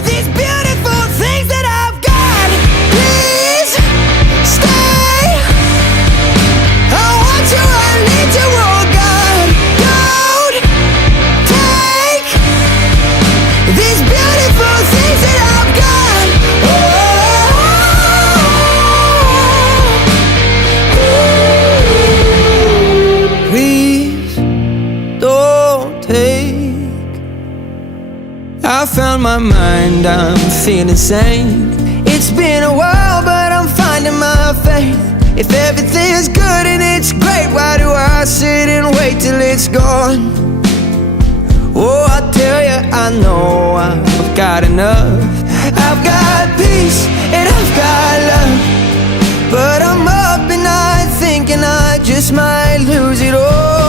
these beautiful things that I've got. Please stay. I want you, I need you, oh God. Don't take these beautiful things that I've got. Please don't take. I found my mind, I'm feeling sane. It's been a while, but I'm finding my faith. If everything's good and it's great, why do I sit and wait till it's gone? Oh, I tell you, I know I've got enough. I've got peace and I've got love, but I'm up at night thinking I just might lose it all.